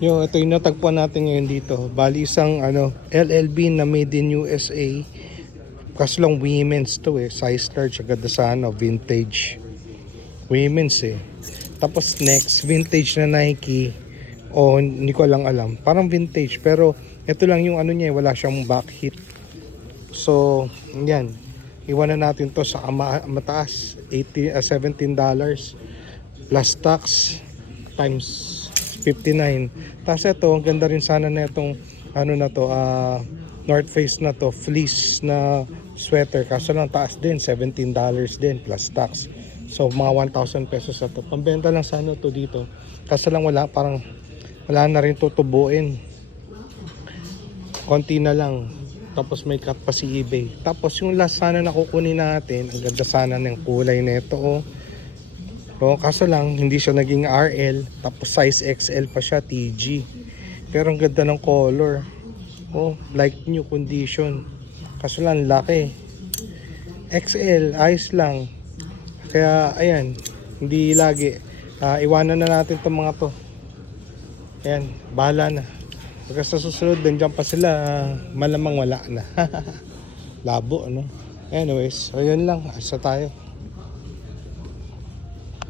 Ito yung natagpuan natin ngayon dito. Bali isang LLB na made in USA. Kaso lang women's to size large, agad sa vintage. Women's Tapos next, vintage na Nike. Hindi ko lang alam. Parang vintage pero ito lang yung niya, wala siyang back hit. So, yan. Iwanan natin to sa mataas, $17 plus tax times 59. Tapos ito, ang ganda rin sana na itong North Face na to, fleece na sweater. Kaso lang taas din, $17 din plus tax. So mga 1,000 pesos na to. Pambenta lang sana to dito. Kaso lang wala na rin tutubuin. Konti na lang. Tapos may cut pa si eBay. Tapos yung last sana na kukunin natin, ang ganda sana ng kulay na ito kaso lang hindi siya naging RL, tapos size XL pa siya, TG. Pero ang ganda ng color. Like new condition. Kaso lang laki. XL ayos lang. Kaya ayan, hindi lagi. Iwanan na natin itong mga to. Ayan, bahala na. Pagka sa susunod, dyan pa sila, malamang wala na. Labo, Anyways, ayun lang. Asa tayo.